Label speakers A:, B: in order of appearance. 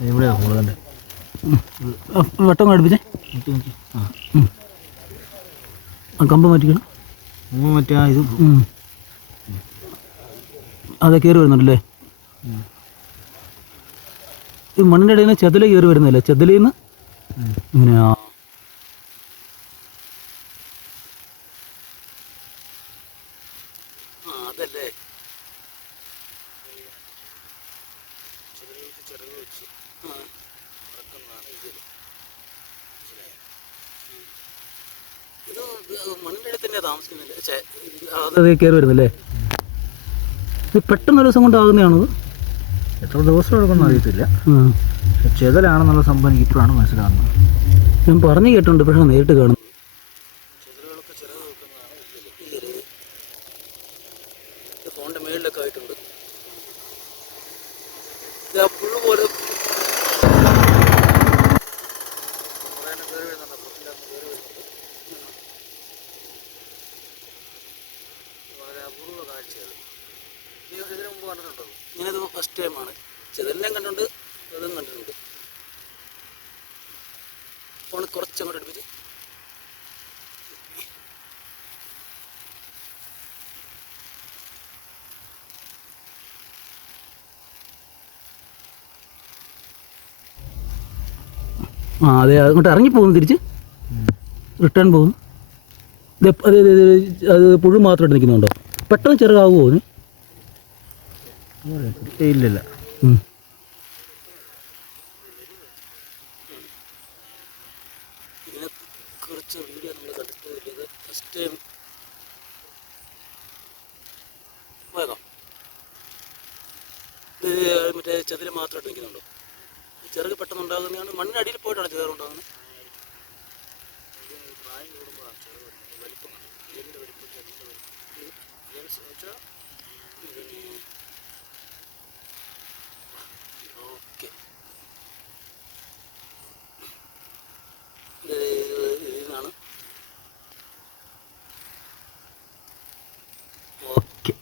A: എവിടെയാ ഹോളുണ്ട്
B: വെട്ടം അടുപ്പിച്ചേ.
A: ആ.
B: ആ കമ്പ് മാറ്റിക്കണം.
A: കമ്പ് മാറ്റാ ആ ഇത്.
B: അതെ കയറി വരുന്നുണ്ടല്ലേ? ഈ മണ്ണിന്റെ ഇടയിൽ നിന്ന് ചെതല കയറി വരുന്നില്ല? ചെതലയിൽ നിന്ന് ഇങ്ങനെയാ അതല്ലേ. ഇത്. മണ്ണിന്റെ ഇറക്കുന്നതാണ് തന്നെയാണ് താമസിക്കുന്നില്ല? അത് കയറി വരുന്നല്ലേ? ഇത് പെട്ടെന്ന് ഒരു ദിവസം കൊണ്ടാകുന്നതാണത്
A: എത്ര ദിവസം എടുക്കുമെന്ന് അറിയത്തില്ല. ചെതലാണെന്നുള്ള സംഭവം എനിക്ക് ഇപ്പോഴാണ് മനസ്സിലാകുന്നത്.
B: ഞാൻ പറഞ്ഞു കേട്ടിട്ടുണ്ട് പക്ഷെ നേരിട്ട് കാണുന്നു ഫോണിന്റെ മേളിലൊക്കെ ആയിട്ടുണ്ട്. ഇത് പുഴു പോലെ ഞാനത് ഫസ്റ്റ് ടൈമാണ് ചെതെല്ലാം കണ്ടിട്ടുണ്ട്? അതും കണ്ടിട്ടുണ്ട് ഫോൺ കുറച്ചങ്ങോട്ട് അടുപ്പിച്ച് ആ അതെ അങ്ങോട്ട് ഇറങ്ങി പോകുന്നു തിരിച്ച്. റിട്ടേൺ പോകുന്നു. ഇത് അതെ അത് ഇത് അത് പുഴു മാത്രമായിട്ട് നിൽക്കുന്നുണ്ടോ? പെട്ടെന്ന് ചെറുതാവുമോ അതിന്?
A: ഇല്ലില്ല.
B: കുറിച്ച് വീഡിയോ നമ്മൾ കണ്ടിട്ടില്ല ഫസ്റ്റ് ടൈം ഇത് മറ്റേ ചെതിരെ മാത്രമായിട്ട് നിൽക്കുന്നുണ്ടോ? ഈ ചെറുക് പെട്ടെന്ന് ഉണ്ടാകുന്നതാണ് മണ്ണിനടിയിൽ പോയിട്ടാണ് ചെറുക് ഉണ്ടാകുന്നത് ഇതാണ്. ഓക്കെ